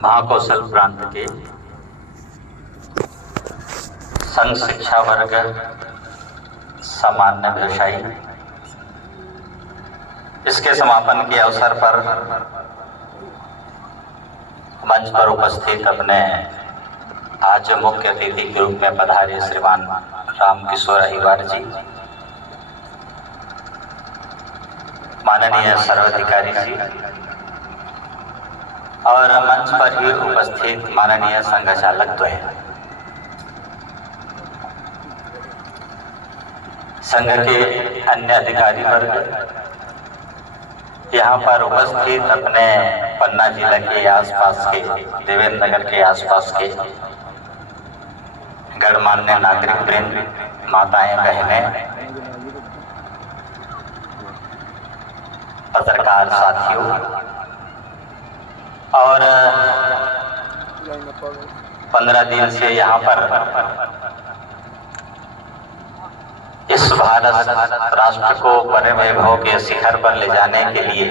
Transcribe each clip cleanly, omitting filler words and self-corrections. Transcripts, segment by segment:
महाकौशल प्रांत के संघ शिक्षा वर्ग सामान्य व्यवसायी इसके समापन के अवसर पर मंच पर उपस्थित अपने आज मुख्य अतिथि के रूप में पधारे श्रीमान रामकिशोर अहिवार जी, माननीय सर्वाधिकारी जी और मंच पर ही उपस्थित माननीय संघ चालक द्वय, संघ के अन्य अधिकारी वर्ग, यहाँ पर उपस्थित अपने पन्ना जिला के आसपास के देवेंद्र नगर के आसपास के गणमान्य नागरिक वृंद, माताएं बहनें, पत्रकार साथियों और 15 दिन से यहाँ पर इस भारत राष्ट्र को बड़े वैभव के शिखर पर ले जाने के लिए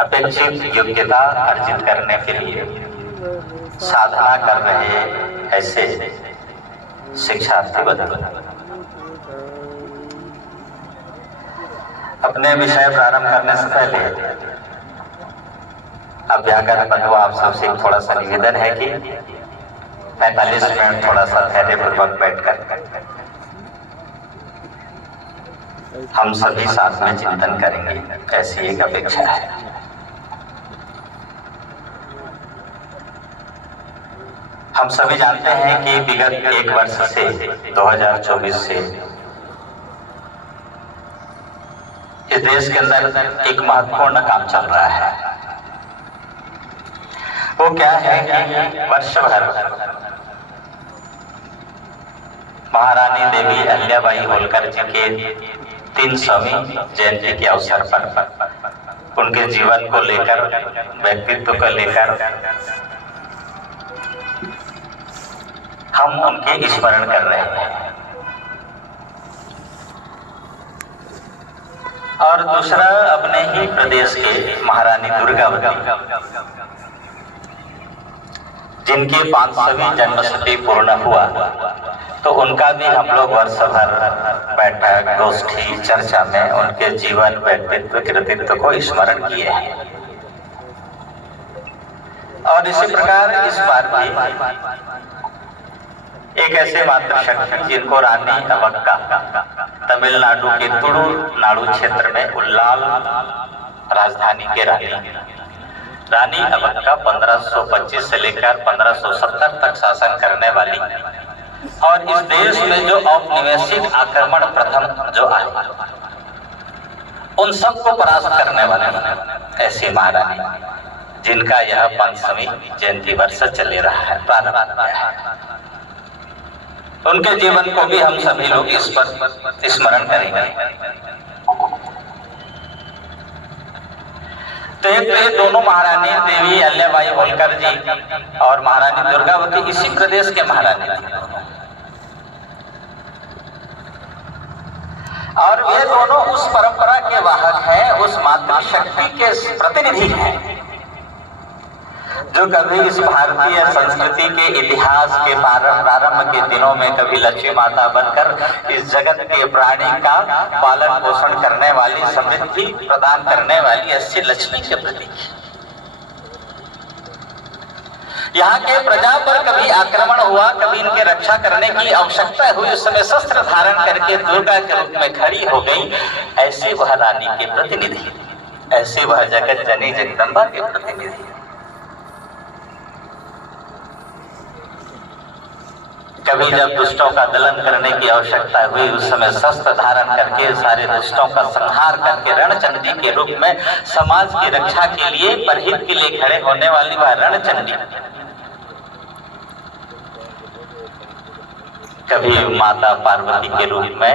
अपेक्षित योग्यता अर्जित करने के लिए साधना कर रहे ऐसे शिक्षार्थी बंधु, अपने विषय प्रारंभ करने से पहले अभ्यागत बंधु आप सबसे थोड़ा सा निवेदन है कि 45 मिनट थोड़ा सा धैर्यपूर्वक बैठकर हम सभी साथ में चिंतन करेंगे, ऐसी एक अपेक्षा है। हम सभी जानते हैं कि विगत एक वर्ष से 2024 से इस देश के अंदर एक महत्वपूर्ण काम चल रहा है। वो क्या है कि वर्ष भर महारानी देवी अहिल्याबाई होलकर जी के 300वीं जयंती के अवसर पर उनके जीवन को लेकर, व्यक्तित्व को लेकर हम उनके स्मरण कर रहे हैं। और दूसरा, अपने ही प्रदेश के महारानी दुर्गावती जिनकी 500वीं जन्मशती पूर्ण हुआ, तो उनका भी हम लोग वर्ष भर बैठक, गोष्ठी, चर्चा में उनके जीवन, व्यक्तित्व, कृतित्व को स्मरण किए हैं। और इसी प्रकार इस बार भी एक ऐसे मातृशक्ति जिनको रानी अबक्का तमिलनाडु के तुलुनाडु क्षेत्र में उल्लाल राजधानी के रानी अबक्का 1525 से लेकर 1570 तक शासन करने वाली और इस देश में जो औपनिवेशिक आक्रमण प्रथम जो आए उन सबको परास्त करने वाले ऐसी महारानी जिनका यह 5वीं जयंती वर्ष चले रहा है, प्रारंभ हुआ है। उनके जीवन को भी हम सभी लोग इस पर स्मरण करेंगे। तो एक दोनों महारानी देवी अहिल्याबाई होलकर जी और महारानी दुर्गावती इसी प्रदेश के महारानी थी और वे दोनों उस परंपरा के वाहक हैं, उस मातृशक्ति के प्रतिनिधि हैं जो कभी इस भारतीय संस्कृति के इतिहास के प्रारंभ के दिनों में कभी लक्ष्मी माता बनकर इस जगत के प्राणी का पालन पोषण करने वाली, समृद्धि प्रदान करने वाली ऐसी लक्ष्मी के प्रति यहाँ के प्रजा पर कभी आक्रमण हुआ, कभी इनके रक्षा करने की आवश्यकता हुई, उस समय शस्त्र धारण करके दुर्गा के रूप में खड़ी हो गई। ऐसी वह रानी के प्रतिनिधि, ऐसे वह जगत जननी जगदम्बा के प्रतिनिधि। कभी जब दुष्टों का दलन करने की आवश्यकता हुई, उस समय शस्त्र धारण करके सारे दुष्टों का संहार करके रणचंडी के रूप में समाज की रक्षा के लिए, परहित के लिए खड़े होने वाली वह रणचंडी, कभी माता पार्वती के रूप में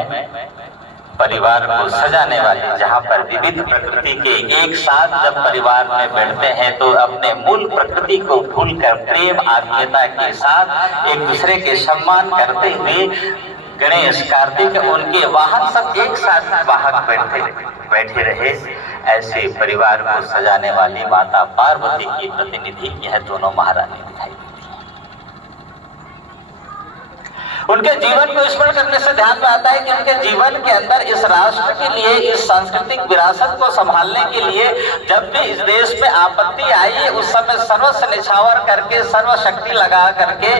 परिवार को सजाने वाली, जहाँ पर विविध प्रकृति के एक साथ जब परिवार में बैठते हैं तो अपने मूल प्रकृति को भूलकर प्रेम आत्मीयता के साथ एक दूसरे के सम्मान करते हुए गणेश, कार्तिक, उनके वाहन सब एक साथ वाहक बैठे रहे। ऐसे परिवार को सजाने वाली माता पार्वती की प्रतिनिधि यह दोनों महारानी दिखाई देती हैं। उनके जीवन को स्मरण करने से ध्यान में आता है कि उनके जीवन के अंदर इस राष्ट्र के लिए, इस सांस्कृतिक विरासत को संभालने के लिए जब भी इस देश में आपत्ति आई, उस समय सर्वस्व निछावर करके, सर्वशक्ति लगा करके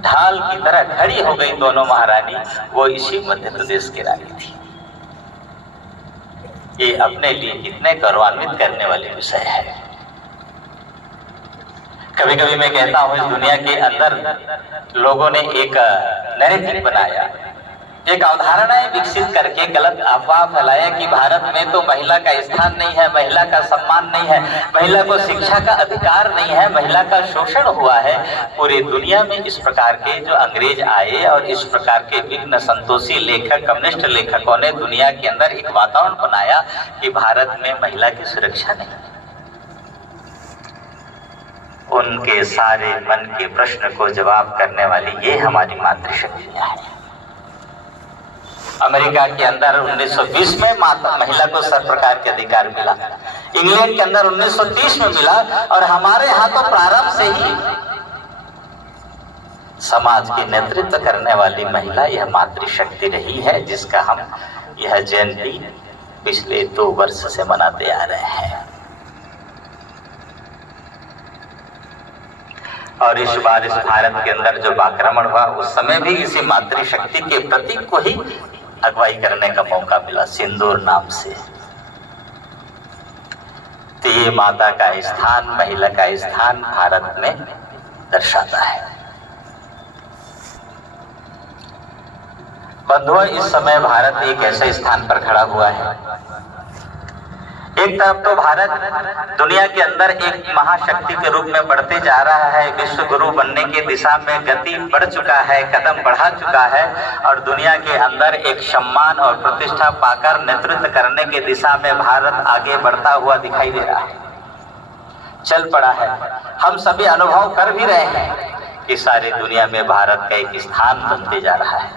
ढाल की तरह खड़ी हो गई दोनों महारानी। वो इसी मध्य प्रदेश की रानी थी। ये अपने लिए कितने गौरवान्वित करने वाले विषय है। कभी कभी मैं कहता हूं, इस दुनिया के अंदर लोगों ने एक नैरेटिव बनाया, एक अवधारणाएं विकसित करके गलत अफवाह फैलाया कि भारत में तो महिला का स्थान नहीं है, महिला का सम्मान नहीं है, महिला को शिक्षा का अधिकार नहीं है, महिला का शोषण हुआ है। पूरी दुनिया में इस प्रकार के जो अंग्रेज आए और इस प्रकार के विघ्न संतोषी लेखक, कम्युनिस्ट लेखकों ने दुनिया के अंदर एक वातावरण बनाया कि भारत में महिला की सुरक्षा नहीं है। उनके सारे मन के प्रश्न को जवाब करने वाली ये हमारी मातृशक्तियां हैं। अमेरिका के अंदर 1920 में महिला को सब प्रकार के अधिकार मिला, इंग्लैंड के अंदर 1930 में मिला, और हमारे यहाँ तो प्रारंभ से ही समाज की नेतृत्व करने वाली महिला यह मातृशक्ति रही है, जिसका हम यह जयंती पिछले 2 वर्ष से मनाते आ रहे हैं। और इस बार इस भारत के अंदर जो आक्रमण हुआ, उस समय भी इसी मातृशक्ति के प्रतीक को ही अगुवाई करने का मौका मिला, सिंदूर नाम से। तो ये माता का स्थान, महिला का स्थान भारत में दर्शाता है। बंधुओं, इस समय भारत एक ऐसे स्थान पर खड़ा हुआ है। एक तरफ तो भारत दुनिया के अंदर एक महाशक्ति के रूप में बढ़ते जा रहा है, विश्व गुरु बनने की दिशा में गति बढ़ चुका है, कदम बढ़ा चुका है, और दुनिया के अंदर एक सम्मान और प्रतिष्ठा पाकर नेतृत्व करने की दिशा में भारत आगे बढ़ता हुआ दिखाई दे रहा है, चल पड़ा है। हम सभी अनुभव कर भी रहे हैं कि सारी दुनिया में भारत का एक स्थान बनते जा रहा है।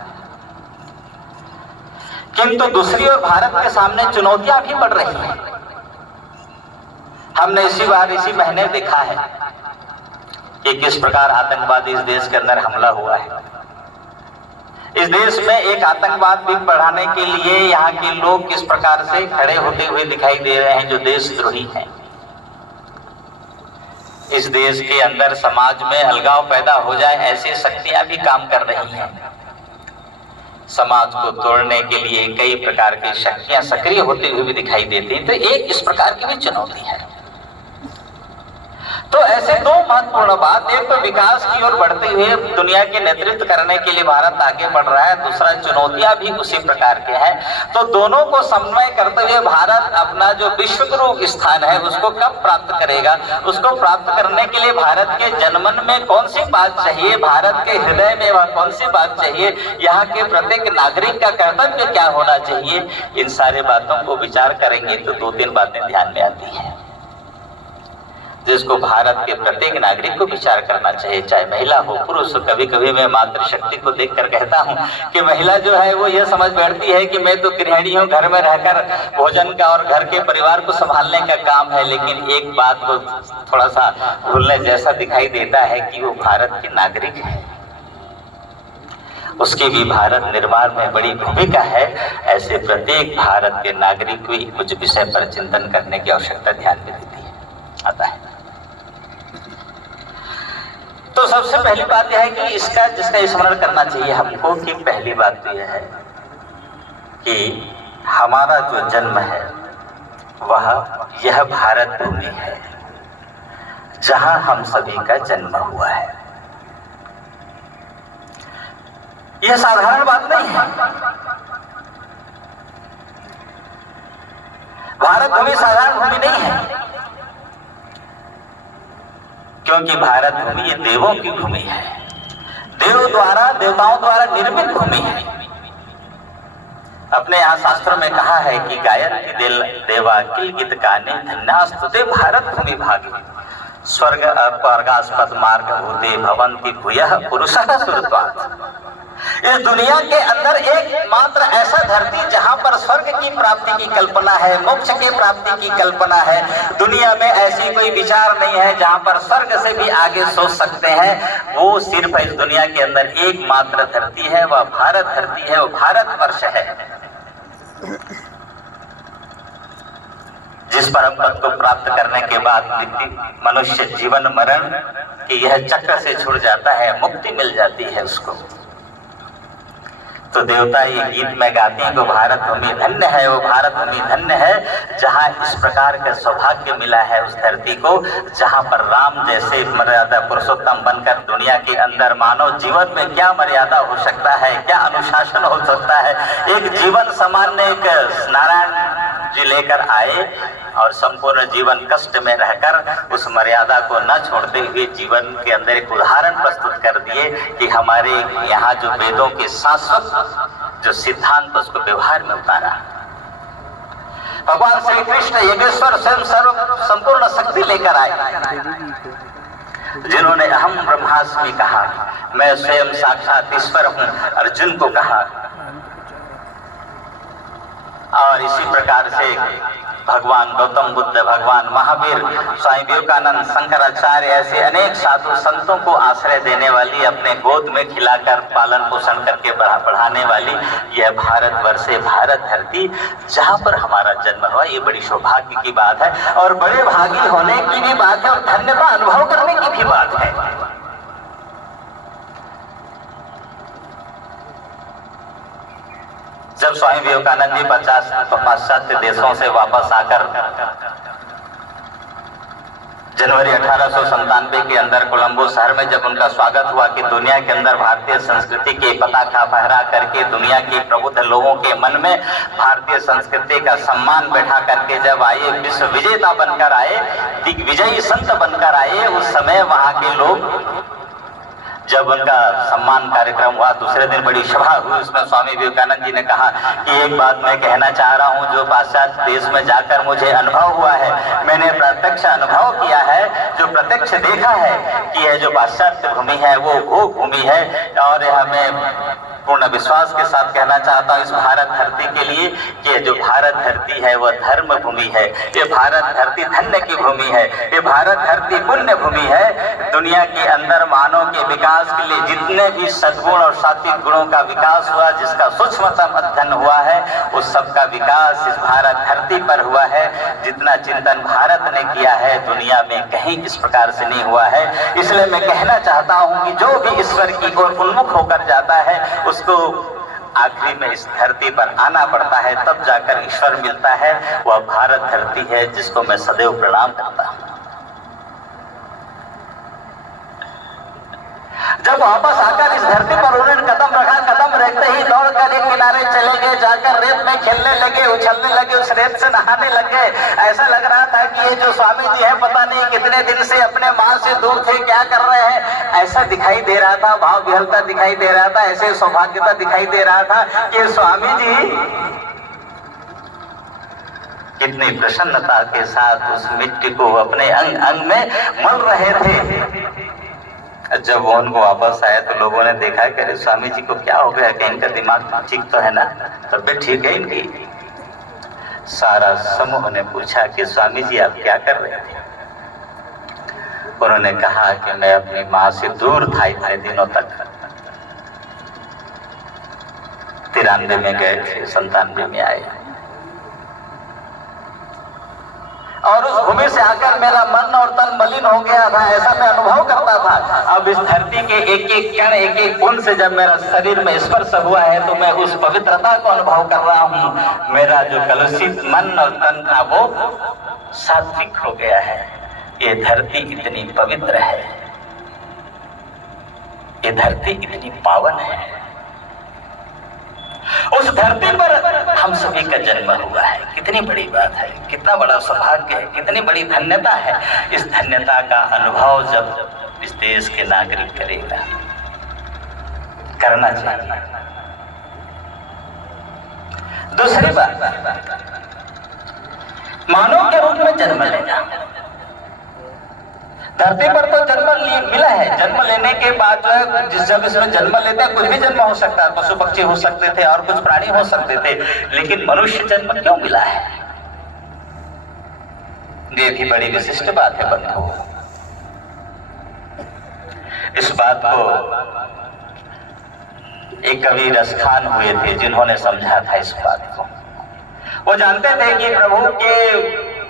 किंतु दूसरी ओर भारत के सामने चुनौतियां भी बढ़ रही हैं। हमने इसी महीने देखा है कि किस प्रकार आतंकवादी इस देश के अंदर हमला हुआ है। इस देश में एक आतंकवाद भी बढ़ाने के लिए यहाँ के लोग किस प्रकार से खड़े होते हुए दिखाई दे रहे हैं, जो देशद्रोही हैं। इस देश के अंदर समाज में अलगाव पैदा हो जाए, ऐसी शक्तियां भी काम कर रही हैं। समाज को तोड़ने के लिए कई प्रकार की शक्तियां सक्रिय होते हुए भी दिखाई देती हैं। तो एक इस प्रकार की भी चुनौती है। तो ऐसे 2 महत्वपूर्ण बात, एक तो विकास की ओर बढ़ते हुए दुनिया के नेतृत्व करने के लिए भारत आगे बढ़ रहा है, दूसरा चुनौतियां भी उसी प्रकार के हैं। तो दोनों को समन्वय करते हुए भारत अपना जो विश्व गुरु स्थान है उसको कब प्राप्त करेगा, उसको प्राप्त करने के लिए भारत के जनमन में कौन सी बात चाहिए, भारत के हृदय में वह कौन सी बात चाहिए, यहाँ के प्रत्येक नागरिक का कर्तव्य क्या होना चाहिए, इन सारे बातों को विचार करेंगे तो 2-3 बातें ध्यान में आती हैं, जिसको भारत के प्रत्येक नागरिक को विचार करना चाहिए, चाहे महिला हो पुरुष हो। कभी कभी मैं मातृशक्ति को देखकर कहता हूँ कि महिला जो है वो ये समझ बैठती है कि मैं तो गृहिणी हूँ, घर में रहकर भोजन का और घर के परिवार को संभालने का काम है। लेकिन एक बात को थोड़ा सा भूलने जैसा दिखाई देता है कि वो भारत की नागरिक है, उसकी भी भारत निर्माण में बड़ी भूमिका है। ऐसे प्रत्येक भारत के नागरिक को कुछ विषय पर चिंतन करने की आवश्यकता ध्यान में देती है, आता है। तो सबसे पहली बात यह है कि जिसका स्मरण करना चाहिए हमको, कि पहली बात तो यह है कि हमारा जो जन्म है वह यह भारत भूमि है जहां हम सभी का जन्म हुआ है। यह साधारण बात नहीं है। भारत भूमि साधारण भूमि नहीं है, क्योंकि भारत भूमि ये देवों की भूमि है, देवताओं द्वारा निर्मित भूमि है। अपने यहाँ शास्त्रों में कहा है कि गायत्री देवा किल गीत गाने धन्यास्तुते भारत भूमि भागे स्वर्ग अर्गास्पद मार्ग भूते भवंती भूयः पुरुषः सुरत्वात्। इस दुनिया के अंदर एकमात्र ऐसा धरती जहां पर स्वर्ग की प्राप्ति की कल्पना है, मोक्ष की प्राप्ति की कल्पना है। दुनिया में ऐसी कोई विचार नहीं है जहां पर स्वर्ग से भी आगे सोच सकते हैं। वो सिर्फ इस दुनिया के अंदर एकमात्र धरती है, वह भारत धरती है, वो भारतवर्ष है, जिस परम पद को प्राप्त करने के बाद मनुष्य जीवन मरण कि यह चक्र से छुड़ जाता है, मुक्ति मिल जाती है उसको। तो देवता ये गीत में गाते हैं, वो भारत भूमि धन्य है, वो भारत भूमि धन्य है, जहाँ इस प्रकार का सौभाग्य मिला है उस धरती को, जहाँ पर राम जैसे मर्यादा पुरुषोत्तम बनकर दुनिया के अंदर मानव जीवन में क्या मर्यादा हो सकता है, क्या अनुशासन हो सकता है। एक जीवन सामान्य एक नारायण जी लेकर आए और संपूर्ण जीवन कष्ट में रहकर उस मर्यादा को न छोड़ते हुए जीवन के अंदर एक उदाहरण प्रस्तुत कर दिए कि हमारे यहाँ जो वेदों के शाश्वत जो सिद्धांत उसको व्यवहार में उतारा। भगवान श्री कृष्ण योगेश्वर स्वयं सर्व संपूर्ण शक्ति लेकर आए, जिन्होंने अहम ब्रह्मास्मि कहा, मैं स्वयं साक्षात ईश्वर हूँ, अर्जुन को कहा। और इसी प्रकार से भगवान गौतम बुद्ध, भगवान महावीर, स्वामी विवेकानंद, शंकराचार्य ऐसे अनेक साधु संतों को आश्रय देने वाली, अपने गोद में खिलाकर पालन पोषण करके बढ़ाने वाली यह भारतवर्ष, भारत धरती जहाँ पर हमारा जन्म हुआ, ये बड़ी सौभाग्य की बात है और बड़े भागी होने की भी बात है और धन्यता अनुभव करने की भी बात है। जब स्वामी विवेकानंद जी पाश्चात्य देशों से वापस आकर जनवरी 1897 के अंदर कोलंबो शहर में जब उनका स्वागत हुआ कि दुनिया के अंदर भारतीय संस्कृति के पताका फहरा करके दुनिया के प्रबुद्ध लोगों के मन में भारतीय संस्कृति का सम्मान बैठा करके जब आए, विश्व विजेता बनकर आए, दिग्विजयी संत बनकर आए, उस समय वहां के लोग जब उनका सम्मान कार्यक्रम हुआ, दूसरे दिन बड़ी सभा हुई, उसमें स्वामी विवेकानंद जी ने कहा कि एक बात मैं कहना चाह रहा हूं, जो पाश्चात्य देश में जाकर मुझे अनुभव हुआ है, मैंने प्रत्यक्ष अनुभव किया है, जो प्रत्यक्ष देखा है कि यह जो पाश्चात्य भूमि है वो भू भूमि है। और हमें पूर्ण विश्वास के साथ कहना चाहता हूँ इस भारत धरती के लिए कि जो भारत धरती है वह धर्म भूमि है, ये भारत धरती धन्य की भूमि है, ये भारत धरती पुण्य भूमि है। दुनिया के अंदर मानव के विकास के लिए जितने भी सद्गुण और सात्विक गुणों का विकास हुआ, जिसका सूक्ष्मतम अध्ययन हुआ है, उस सब का विकास इस भारत धरती पर हुआ है। जितना चिंतन भारत ने किया है दुनिया में कहीं इस प्रकार से नहीं हुआ है। इसलिए मैं कहना चाहता हूँ कि जो भी ईश्वर की ओर उन्मुख होकर जाता है उसको आखिरी में इस धरती पर आना पड़ता है, तब जाकर ईश्वर मिलता है। वह भारत धरती है जिसको मैं सदैव प्रणाम करता हूँ। जब वापस आकर इस धरती पर उन्होंने कदम रखा, कदम रखते ही दौड़कर एक किनारे चले गए, जाकर रेत में खेलने लगे, उछलने लगे, उस रेत से नहाने लगे। ऐसा लग रहा था कि ये जो स्वामी जी है पता नहीं कितने दिन से अपने माँ से दूर थे, क्या कर रहे हैं, ऐसा दिखाई दे रहा था, भाव विहलता दिखाई दे रहा था, ऐसे सौभाग्यता दिखाई दे रहा था कि स्वामी जी कितनी प्रसन्नता के साथ उस मिट्टी को अपने अंग अंग में मल रहे थे। जब वो उनको वापस आया तो लोगों ने देखा कि अरे स्वामी जी को क्या हो गया, कि इनका दिमाग ठीक तो है ना, तबीयत ठीक है इनकी। सारा समूह ने पूछा कि स्वामी जी आप क्या कर रहे थे। उन्होंने कहा कि मैं अपनी माँ से दूर था इतने दिनों तक, 93 में गए थे, 97 में आए, और उस भूमि से आकर मेरा मन और तन मलिन हो गया था, ऐसा मैं अनुभव करता था। अब इस धरती के एक एक कण, एक एक बूंद से जब मेरा शरीर में स्पर्श हुआ है तो मैं उस पवित्रता को अनुभव कर रहा हूँ। मेरा जो कलुषित मन और तन था वो सात्विक हो गया है। ये धरती इतनी पवित्र है, ये धरती इतनी पावन है। उस धरती पर हम सभी का जन्म हुआ है, कितनी बड़ी बात है, कितना बड़ा सौभाग्य है, कितनी बड़ी धन्यता है। इस धन्यता का अनुभव जब इस देश के नागरिक करेगा, करना चाहिए। दूसरी बात, मानव के रूप में जन्म लेना, धरती पर तो जन्म मिला है, जन्म लेने के बाद जो है जब इसमें जन्म लेते हैं कुछ भी जन्म हो सकता है, पशु पक्षी हो सकते थे और कुछ प्राणी हो सकते थे, लेकिन मनुष्य जन्म क्यों मिला है? ये भी बड़ी विशिष्ट बात है बंधु। इस बात को एक कवि रसखान हुए थे जिन्होंने समझा था इस बात को। वो जानते थे कि प्रभु के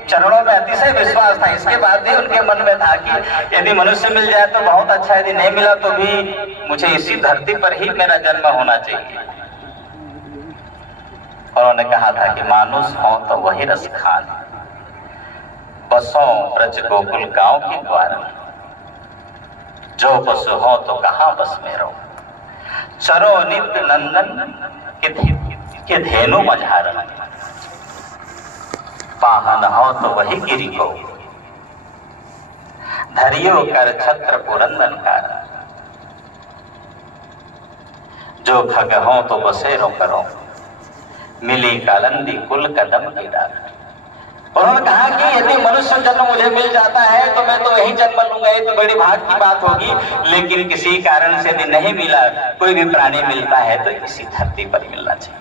चरणों में अतिशय विश्वास था, इसके बाद भी उनके मन में था कि यदि मनुष्य मिल जाए तो बहुत अच्छा, यदि नहीं मिला तो भी मुझे इसी धरती पर ही मेरा जन्म होना चाहिए। उन्होंने कहा था कि मानुष हो तो वही रस खान, बसों ब्रज गोकुल गांव के द्वार, जो पशु हो तो कहाँ बस में रहो, चरो नित्य नंदन के धेनु मझारण, पाहन हो तो वही गिरी को, धरियो कर छत्र पुरंदन कार, जो खग हो तो बसेरो करो, मिली कालंदी कुल कदम की डाल। उन्होंने कहा कि यदि मनुष्य जन्म मुझे मिल जाता है तो मैं तो वही जन्म लूंगा, ये तो बड़ी भाग की बात होगी, लेकिन किसी कारण से यदि नहीं मिला, कोई भी प्राणी मिलता है तो इसी धरती पर मिलना चाहिए।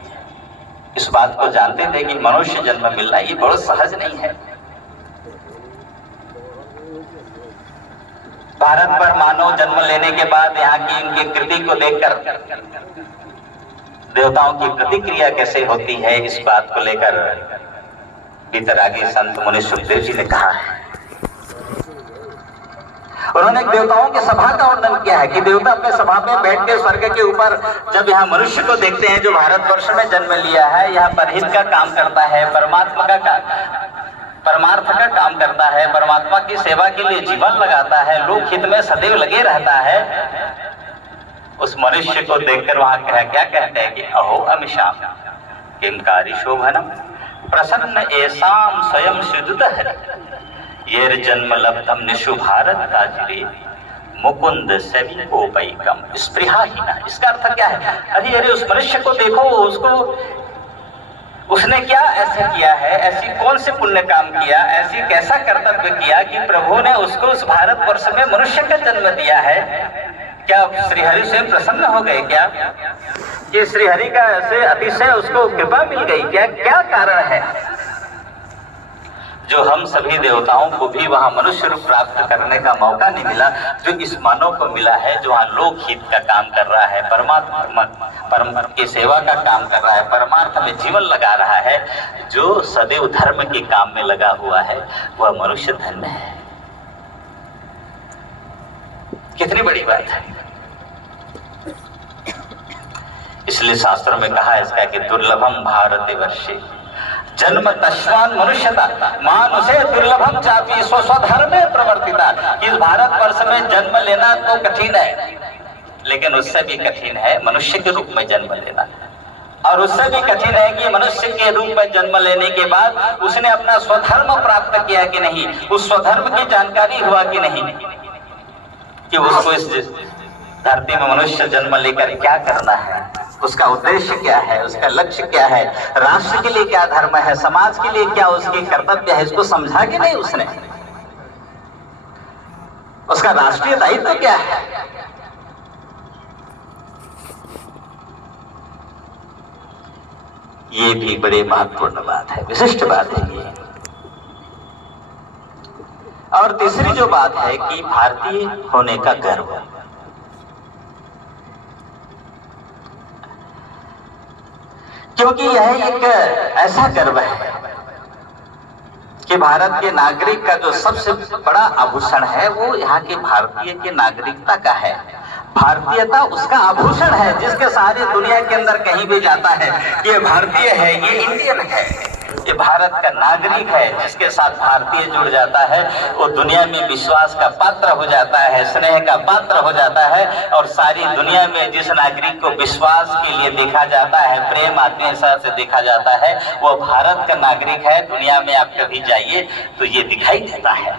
इस बात को जानते थे कि मनुष्य जन्म मिलना ये बहुत सहज नहीं है। भारत पर मानव जन्म लेने के बाद यहाँ की इनकी कृति को देखकर देवताओं की प्रतिक्रिया कैसे होती है, इस बात को लेकर वितरागी संत मुनि सुखदेव जी ने कहा है। उन्होंने देवताओं की सभा का वर्णन किया है कि देवता अपने सभा में बैठ के स्वर्ग के ऊपर जब यहाँ मनुष्य को देखते हैं जो भारतवर्ष में जन्म लिया है, यहाँ परहित का काम करता है, परमार्थ का काम करता है, परमात्मा की सेवा के लिए जीवन लगाता है, लोक हित में सदैव लगे रहता है, उस मनुष्य को देखकर वहां क्या कहते हैं कि अहो अमिशाम किमकारी शोभनम प्रसन्न एसाम स्वयं सुदुत है, ये जन्म लब्धम निशु भारत ताजरे मुकुंद सभी को पैकम स्पृहाहीना। इसका अर्थ क्या है? अरे अरे उस मनुष्य को देखो, उसने क्या ऐसा किया है, ऐसी कौन से पुण्य काम किया, ऐसी कैसा कर्तव्य किया कि प्रभु ने उसको उस भारतवर्ष में मनुष्य का जन्म दिया है। क्या श्रीहरि से प्रसन्न हो गए क्या कि श्रीहरि का ऐसे अतिशय उसको कृपा मिल गई क्या? क्या कारण है जो हम सभी देवताओं को भी वहां मनुष्य रूप प्राप्त करने का मौका नहीं मिला, जो इस मानव को मिला है, जो वहां लोक हित का काम कर रहा है, परमात्मा की सेवा का काम कर रहा है, परमार्थ में जीवन लगा रहा है, जो सदैव धर्म के काम में लगा हुआ है, वह मनुष्य धन्य है। कितनी बड़ी बात है। इसलिए शास्त्रों में कहा है इसका कि दुर्लभम भारत वर्षे जन्म तस्वान मनुष्यता मानुषे दुर्लभम चापी स्वधर्मे प्रवर्तिता। इस भारतवर्ष में जन्म लेना तो कठिन है, लेकिन उससे भी कठिन है मनुष्य के रूप में जन्म लेना, और उससे भी कठिन है कि मनुष्य के रूप में जन्म लेने के बाद उसने अपना स्वधर्म प्राप्त किया कि नहीं, उस स्वधर्म की जानकारी हुआ कि नहीं, कि उसको इस धरती में मनुष्य जन्म लेकर क्या करना है, उसका उद्देश्य क्या है, उसका लक्ष्य क्या है, राष्ट्र के लिए क्या धर्म है, समाज के लिए क्या उसकी कर्तव्य है, इसको समझा कि नहीं उसने, उसका राष्ट्रीय दायित्व क्या है। ये भी बड़ी महत्वपूर्ण बात है, विशिष्ट बात है ये। और तीसरी जो बात है कि भारतीय होने का गर्व, क्योंकि यह एक ऐसा गर्व है कि भारत के नागरिक का जो सबसे बड़ा आभूषण है वो यहाँ के भारतीय के नागरिकता का है। भारतीयता उसका आभूषण है जिसके सहारे दुनिया के अंदर कहीं भी जाता है ये भारतीय है, ये इंडियन है, ये भारत का नागरिक है। जिसके साथ भारतीय जुड़ जाता है वो दुनिया में विश्वास का पात्र हो जाता है, स्नेह का पात्र हो जाता है, और सारी दुनिया में जिस नागरिक को विश्वास के लिए देखा जाता है, प्रेम आत्मीयता से देखा जाता है, वो भारत का नागरिक है। दुनिया में आप कभी जाइए तो ये दिखाई देता है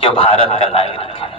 कि भारत का नागरिक है।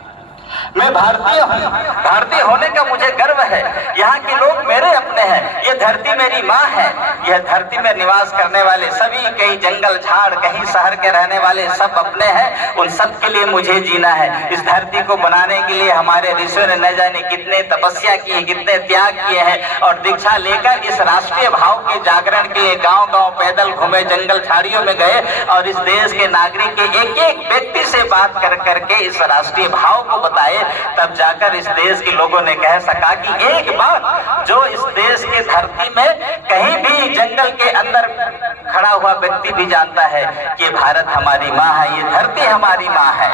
मैं भारतीय हूँ, भारतीय होने का मुझे गर्व है। यहाँ के लोग मेरे अपने हैं, ये धरती मेरी माँ है। यह धरती में निवास करने वाले सभी, कहीं जंगल झाड़, कहीं शहर के रहने वाले सब अपने हैं। उन सब के लिए मुझे जीना है। इस धरती को बनाने के लिए हमारे ऋषियों ने न जाने कितने तपस्या की है, कितने त्याग किए हैं, और दीक्षा लेकर इस राष्ट्रीय भाव के जागरण के लिए गांव-गांव पैदल घूमे, जंगल झाड़ियों में गए और इस देश के नागरिक के एक एक व्यक्ति से बात कर करके इस राष्ट्रीय भाव को बताए। तब जाकर इस देश के लोगों ने कह सका कि एक बात जो इस देश के धरती में कहीं भी जंगल के अंदर खड़ा हुआ व्यक्ति भी जानता है कि भारत हमारी माँ है, ये धरती हमारी माँ है।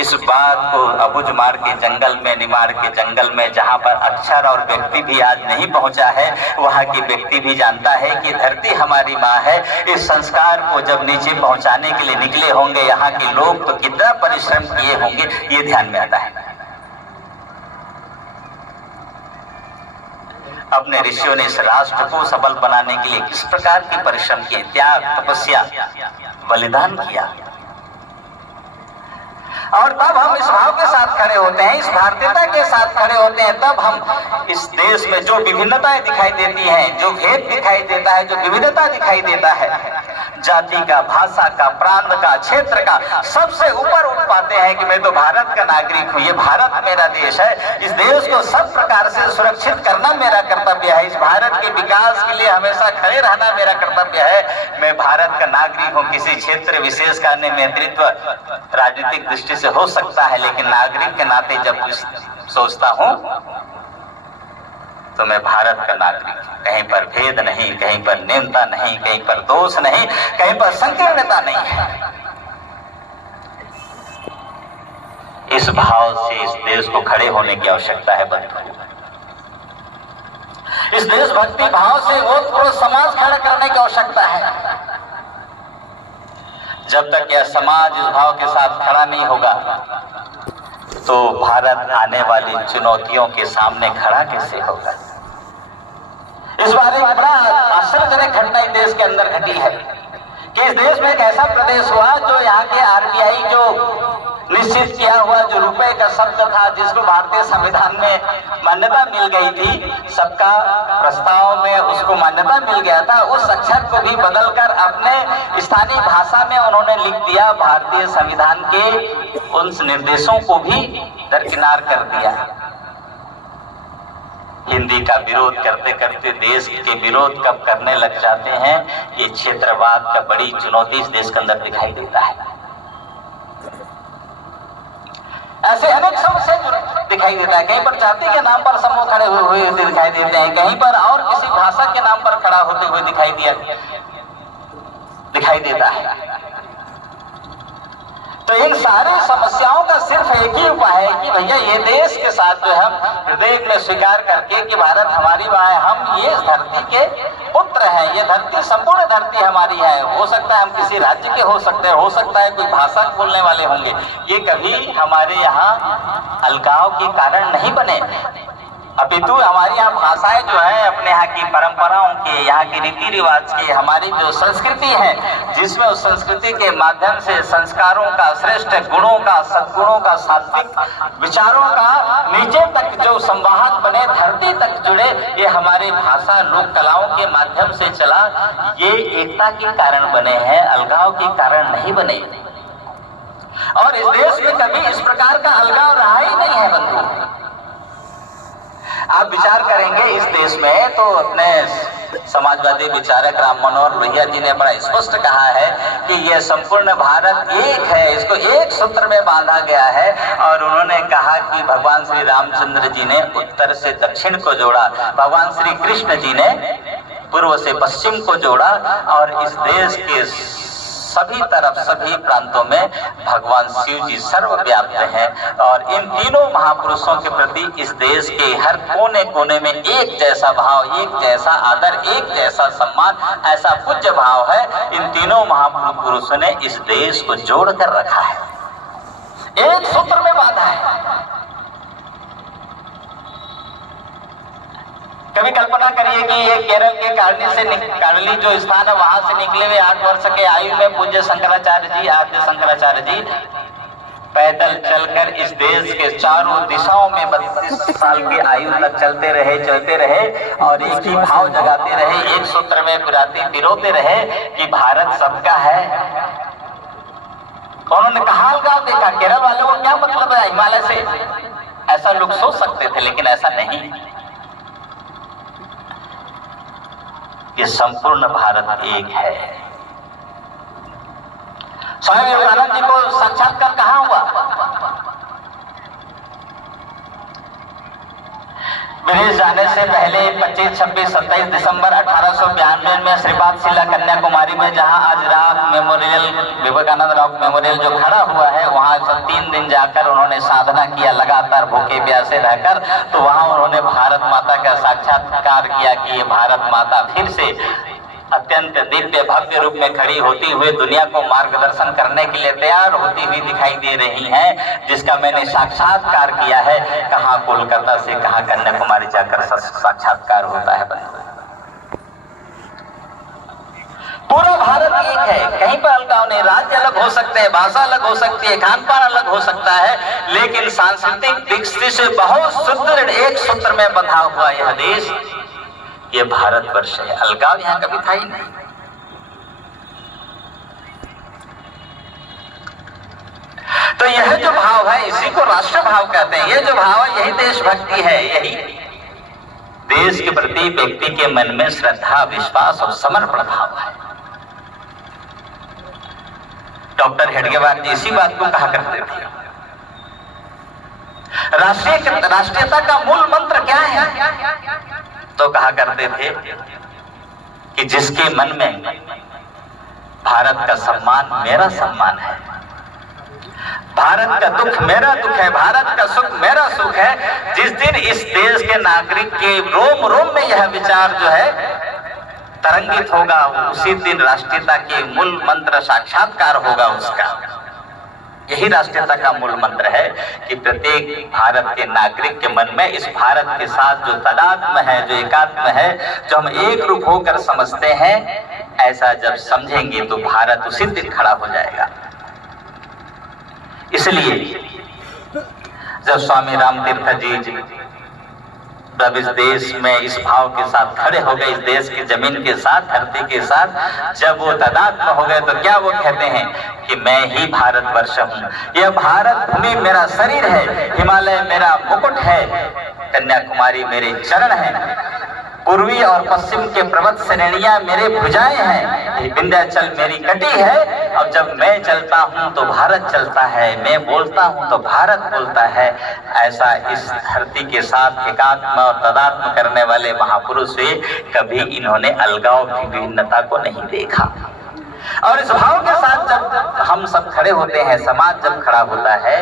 इस बात को अबुझमाड़ के जंगल में, निमाड़ के जंगल में, जहाँ पर अक्षर और व्यक्ति भी आज नहीं पहुँचा है, वहाँ की व्यक्ति भी जानता है कि धरती हमारी माँ है। इस संस्कार को जब नीचे पहुँचाने के लिए निकले होंगे यहाँ के लोग, तो कितना परिश्रम किए होंगे ये ध्यान में आता है। अपने ऋषियों ने इस राष्ट्र को सबल बनाने के लिए किस प्रकार की परिश्रम किए, त्याग, तपस्या, बलिदान किया। और तब हम इस भाव के साथ खड़े होते हैं, इस भारतीयता के साथ खड़े होते हैं, तब हम इस देश में जो विभिन्नताएं दिखाई देती हैं, जो भेद दिखाई देता है, जो विविधता दिखाई देता है, जाति का, भाषा का, प्रांत का, क्षेत्र का, सबसे ऊपर उठ पाते हैं कि मैं तो भारत का नागरिक हूँ, ये भारत मेरा देश है। इस देश को सब प्रकार से सुरक्षित करना मेरा कर्तव्य है। इस भारत के विकास के लिए हमेशा खड़े रहना मेरा कर्तव्य है। मैं भारत का नागरिक हूँ। किसी क्षेत्र विशेष का नेतृत्व राजनीतिक दृष्टि से हो सकता है, लेकिन नागरिक के नाते जब सोचता हूँ तो मैं भारत का नागरिक। कहीं पर भेद नहीं, कहीं पर न्यूनता नहीं, कहीं पर दोष नहीं, कहीं पर संकीर्णता नहीं है। इस भाव से इस देश को खड़े होने की आवश्यकता है बंधु। इस देशभक्ति भाव से ओतप्रोत समाज खड़ा करने की आवश्यकता है। जब तक यह समाज इस भाव के साथ खड़ा नहीं होगा तो भारत आने वाली चुनौतियों के सामने खड़ा कैसे होगा। इस बार एक बड़ा आश्चर्यजनक घटना इस देश के अंदर घटी है कि इस देश में एक ऐसा प्रदेश हुआ जो यहाँ के आरबीआई जो निश्चित किया हुआ जो रुपए का शब्द था, जिसको भारतीय संविधान में मान्यता मिल गई थी, सबका प्रस्ताव में उसको मान्यता मिल गया था, उस अक्षर को भी बदलकर अपने स्थानीय भाषा में उन्होंने लिख दिया। भारतीय संविधान के उन निर्देशों को भी दरकिनार कर दिया। हिंदी का विरोध करते करते देश के विरोध कब करने लग जाते हैं, ये क्षेत्रवाद का बड़ी चुनौती इस देश के अंदर दिखाई देता है। ऐसे अनेक समस्या दिखाई देता है। कहीं पर जाति के नाम पर समूह खड़े हुए दिखाई देते हैं, कहीं पर और किसी भाषा के नाम पर खड़ा होते हुए दिखाई देता है। तो इन सारी समस्याओं का सिर्फ एक ही उपाय है कि भैया ये देश के साथ जो हम हृदय में स्वीकार करके कि भारत हमारी माँ है, हम ये धरती के पुत्र हैं, ये धरती संपूर्ण धरती हमारी है। हो सकता है हम किसी राज्य के हो सकते हैं, हो सकता है कोई भाषा बोलने वाले होंगे, ये कभी हमारे यहाँ अलगाव के कारण नहीं बने, अपितु हमारी यहाँ भाषाएं जो है अपने यहाँ की परंपराओं के, यहाँ की रीति रिवाज की, हमारी जो संस्कृति है, जिसमें उस संस्कृति के माध्यम से संस्कारों का, श्रेष्ठ गुणों का, सद्गुणों का, सात्विक विचारों का नीचे तक जो संवाहक बने, धरती तक जुड़े, ये हमारी भाषा लोक कलाओं के माध्यम से चला। ये एकता के कारण बने हैं, अलगाव के कारण नहीं बने। और इस देश में कभी इस प्रकार का अलगाव रहा ही नहीं है बंधु। आप विचार करेंगे इस देश में तो अपने समाजवादी विचारक राम मनोहर लोहिया जी ने बड़ा स्पष्ट कहा है कि यह संपूर्ण भारत एक है, इसको एक सूत्र में बांधा गया है। और उन्होंने कहा कि भगवान श्री रामचंद्र जी ने उत्तर से दक्षिण को जोड़ा, भगवान श्री कृष्ण जी ने पूर्व से पश्चिम को जोड़ा, और इस देश के सभी तरफ, सभी प्रांतों में भगवान शिव जी सर्वव्याप्त हैं। और इन तीनों महापुरुषों के प्रति इस देश के हर कोने कोने में एक जैसा भाव, एक जैसा आदर, एक जैसा सम्मान, ऐसा पूज्य भाव है। इन तीनों महापुरुषों ने इस देश को जोड़ कर रखा है, एक सूत्र में बांधा है। कभी कल्पना करिए कि ये केरल के कार्ली जो स्थान है, वहां से निकले हुए 8 वर्ष के आयु में पूज्य शंकराचार्य जी, आद्य शंकराचार्य जी पैदल चलकर इस देश के चारों दिशाओं में 32 साल की आयु तक चलते रहे और एक ही भाव जगाते रहे, एक सूत्र में पिरोते रहे कि भारत सबका है। उन्होंने कहा अलगाव देखा, केरल वालों को क्या मतलब है हिमालय से, ऐसा लोग सोच सकते थे, लेकिन ऐसा नहीं। ये संपूर्ण भारत एक है। स्वामी विवेकानंद जी को साक्षात्कार कहाँ हुआ? विदेश जाने से पहले 25, 26, 27 दिसंबर 1892 में श्रीपाद शिला कन्याकुमारी में, जहां आज rock memorial, Vivekananda rock memorial जो खड़ा हुआ है, वहां 3 दिन जाकर उन्होंने साधना किया, लगातार भूखे प्यासे रहकर। तो वहां उन्होंने भारत माता का साक्षात्कार किया कि ये भारत माता फिर से अत्यंत दिव्य भव्य रूप में खड़ी होती हुई दुनिया को मार्गदर्शन करने के लिए तैयार होती हुई दिखाई दे रही हैं, जिसका मैंने साक्षात्कार किया है। कहाँ कोलकाता से कहाँ कन्याकुमारी जाकर साक्षात्कार होता है। पूरा भारत एक है, कहीं पर अलगाव नहीं। राज्य अलग हो सकते हैं, भाषा अलग हो सकती है, खान पान अलग हो सकता है, लेकिन सांस्कृतिक दृष्टि से बहुत सुदृढ़ एक सूत्र में बंधा हुआ यह देश, ये भारतवर्ष है। अलगाव यहाँ कभी था ही नहीं। तो यह जो भाव है, इसी को राष्ट्र भाव कहते हैं। ये जो भाव है, यही देशभक्ति है, यही देश के प्रति व्यक्ति के मन में श्रद्धा, विश्वास और समर्पण भाव है। डॉक्टर हेडगेवार जी इसी बात को कहा करते थे। राष्ट्रीयता का मूल मंत्र क्या है? तो कहा करते थे कि जिसके मन में भारत का सम्मान मेरा सम्मान है, भारत का दुख मेरा दुख है, भारत का सुख मेरा सुख है, जिस दिन इस देश के नागरिक के रोम रोम में यह विचार जो है तरंगित होगा, उसी दिन राष्ट्रीयता के मूल मंत्र साक्षात्कार होगा उसका। यही राष्ट्रीयता का मूल मंत्र है कि प्रत्येक भारत के नागरिक के मन में इस भारत के साथ जो तादात्म्य है, जो एकात्म है, जो हम एक रूप होकर समझते हैं, ऐसा जब समझेंगे तो भारत उसी दिन खड़ा हो जाएगा। इसलिए जब स्वामी रामतीर्थ जी जब इस देश में इस भाव के साथ खड़े हो गए, इस देश की जमीन के साथ, धरती के साथ, जब वो तादात्म्य हो गए, तो क्या वो कहते हैं कि मैं ही भारतवर्ष हूँ, यह भारत भूमि मेरा शरीर है, हिमालय मेरा मुकुट है, कन्याकुमारी मेरे चरण हैं, पूर्वी और पश्चिम के पर्वत श्रेणियां मेरे भुजाएं हैं, विंध्याचल मेरी कटी है, और जब मैं चलता हूं तो भारत चलता है, मैं बोलता हूं तो भारत बोलता है। ऐसा इस धरती के साथ एकात्म और तदात्म करने वाले महापुरुष से कभी इन्होंने अलगाव की विभिन्नता को नहीं देखा। और इस भाव के साथ जब हम सब खड़े होते हैं, समाज जब खड़ा होता है,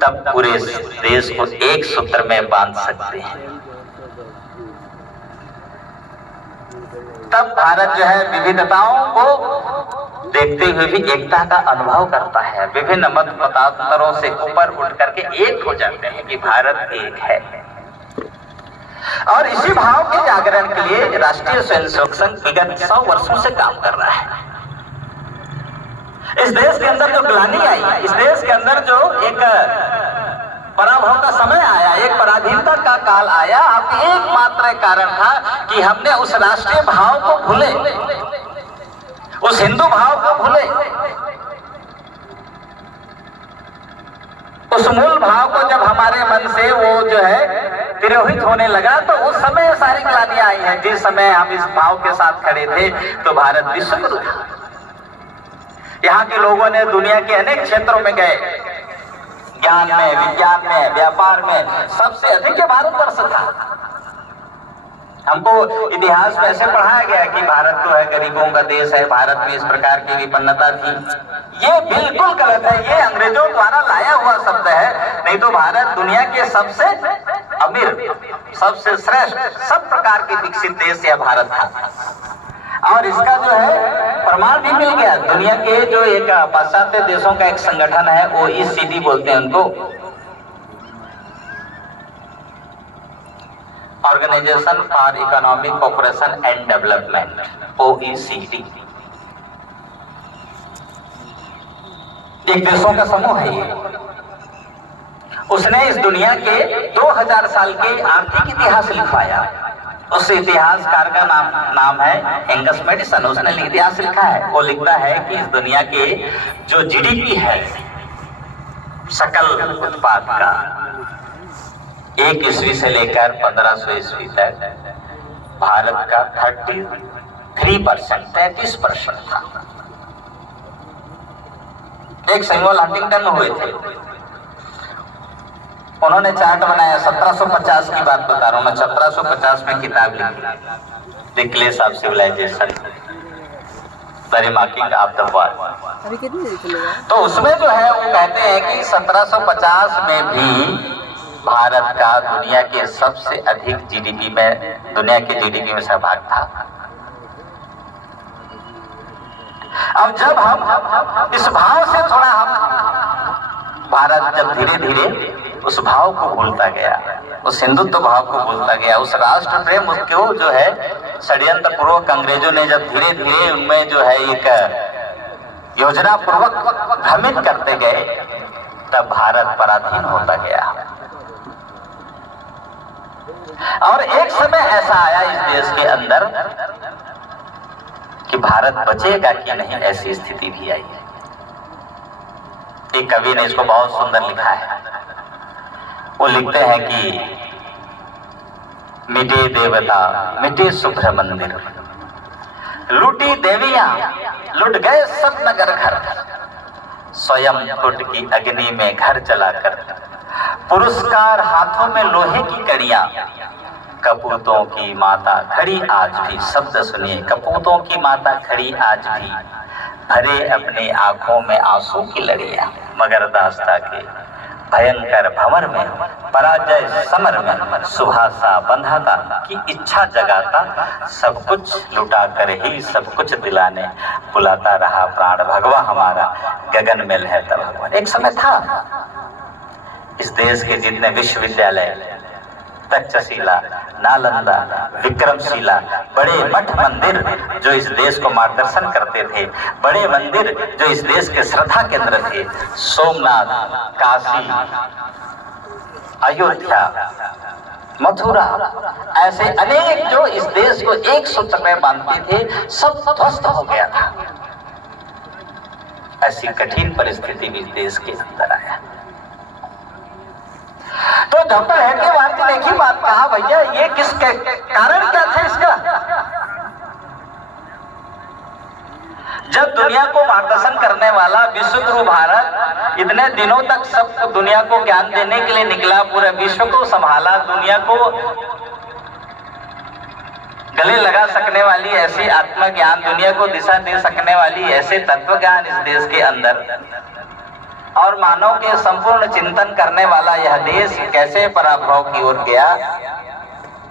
तब पूरे देश को एक सूत्र में बांध सकते हैं। तब भारत जो है विविधताओं को देखते हुए भी एकता का अनुभव करता है। विभिन्न मत मतांतरों से ऊपर उठ करके एक हो जाते हैं कि भारत एक है। और इसी भाव के जागरण के लिए राष्ट्रीय स्वयंसेवक संघ विगत 100 वर्षों से काम कर रहा है। इस देश के अंदर जो ग्लानि आई, इस देश के अंदर जो एक पराभव का समय आया, एक पराधीनता का काल आया, अब एकमात्र कारण था कि हमने उस राष्ट्रीय भाव को भूले, उस हिंदू भाव को भूले, उस मूल भाव को जब हमारे मन से वो जो है तिरोहित होने लगा, तो उस समय सारी ग्लानियां आई हैं। जिस समय हम इस भाव के साथ खड़े थे तो भारत विश्वगुरु था। यहाँ के लोगों ने दुनिया के अनेक क्षेत्रों में गए, ज्ञान में, विज्ञान में, व्यापार में सबसे अधिक भारतवर्ष था। हमको इतिहास में ऐसे पढ़ाया गया कि भारत तो है गरीबों का देश है, भारत में इस प्रकार की विपन्नता थी। ये बिल्कुल गलत है, ये अंग्रेजों द्वारा लाया हुआ शब्द है। नहीं तो भारत दुनिया के सबसे अमीर, सबसे श्रेष्ठ, सब प्रकार के विकसित देश यह भारत था। और इसका जो है प्रमाण भी मिल गया। दुनिया के जो एक पाश्चात्य देशों का एक संगठन है, OECD बोलते हैं उनको, Organisation for Economic Cooperation and Development, OECD। एक देशों का समूह है ये। उसने इस दुनिया के 2000 साल के आर्थिक इतिहास लिखवाया। उस इतिहासकार का नाम है एंगस मैडिसन। उसने इतिहास लिखा है। वो लिखता है कि इस दुनिया के जो जीडीपी है सकल उत्पाद का 1 ईस्वी से लेकर 1500 ईस्वी तक भारत का 33% था। एक सैमुअल हंटिंगटन हुए थे, उन्होंने चार्ट बनाया। 1750 की बात बता रहा हूँ मैं। 1750 में किताब लिखी, the clash of civilisations, the remaking of the world. तो उसमें जो है वो कहते हैं कि 1750 में भी भारत का दुनिया के सबसे अधिक जीडीपी में, दुनिया के जीडीपी में सहभाग था। अब जब हम इस भाव से थोड़ा भारत जब धीरे धीरे उस भाव को भूलता गया, उस हिंदुत्व भाव को भूलता गया, उस राष्ट्र प्रेम उसको जो है षड्यंत्र पूर्वक अंग्रेजों ने जब धीरे धीरे उनमें जो है एक योजना पूर्वक भ्रमित करते गए, तब भारत पराधीन होता गया। और एक समय ऐसा आया इस देश के अंदर कि भारत बचेगा कि नहीं, ऐसी स्थिति भी आई। एक कवि ने इसको बहुत सुंदर लिखा है। वो लिखते हैं कि मिटे देवता मिटे शुभ्र मंदिर, लूटी देवियां लुट गए सब नगर घर, स्वयं फुट की अग्नि में घर जलाकर, पुरस्कार हाथों में लोहे की कड़ियां, कपूतों की माता खड़ी आज भी, शब्द सुनिए, कपूतों की माता खड़ी आज भी, भरे अपने आंखों में आंसू की लड़ियां, मगर दास्ता के भयंकर भंवर में, पराजय समर में, सुहासा बंधाता की इच्छा जगाता, सब कुछ लुटा कर ही सब कुछ दिलाने, बुलाता रहा प्राण भगवा हमारा, गगन में लहरता भगवान। एक समय था इस देश के जितने विश्वविद्यालय, तक्षशिला, नालंदा, विक्रमशिला, बड़े मठ मंदिर जो इस देश को मार्गदर्शन करते थे, बड़े मंदिर जो इस देश के श्रद्धा केंद्र थे, सोमनाथ, काशी, अयोध्या, मथुरा, ऐसे अनेक जो इस देश को एक सूत्र में बांधते थे, सब ध्वस्त हो गया था। ऐसी कठिन परिस्थिति भी इस देश के अंदर आया। तो डॉक्टर हेडगेवार ने एक ही बात कहा, भैया ये किस कारण क्या था इसका? जब दुनिया को मार्गदर्शन करने वाला विश्व गुरु भारत इतने दिनों तक सब दुनिया को ज्ञान देने के लिए निकला, पूरे विश्व को संभाला, दुनिया को गले लगा सकने वाली ऐसी आत्मज्ञान, दुनिया को दिशा दे सकने वाली ऐसे तत्व ज्ञान इस देश के अंदर, और मानव के संपूर्ण चिंतन करने वाला यह देश कैसे पराभव की ओर गया,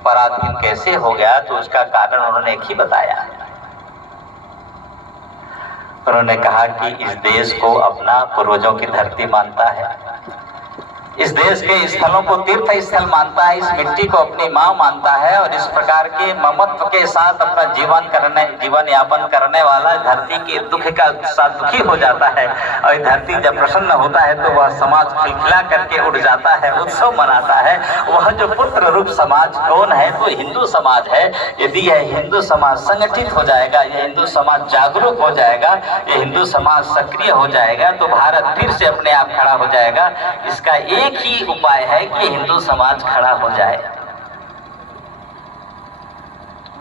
पराधीन कैसे हो गया? तो उसका कारण उन्होंने एक ही बताया। उन्होंने कहा कि इस देश को अपना पूर्वजों की धरती मानता है, इस देश के स्थलों को तीर्थ स्थल मानता है, इस मिट्टी को अपनी माँ मानता है, और इस प्रकार के ममत्व के साथ अपना जीवन यापन करने वाला धरती के दुख का साथ दुखी हो जाता है, और धरती जब प्रसन्न होता है तो वह समाज खिलखिला करके उड़ जाता है, उत्सव मनाता है। वह जो पुत्र रूप समाज कौन है? तो हिंदू समाज है। यदि यह हिंदू समाज संगठित हो जाएगा, यह हिंदू समाज जागरूक हो जाएगा, यह हिंदू समाज सक्रिय हो जाएगा, तो भारत फिर से अपने आप खड़ा हो जाएगा। इसका एक ही उपाय है कि हिंदू समाज खड़ा हो जाए।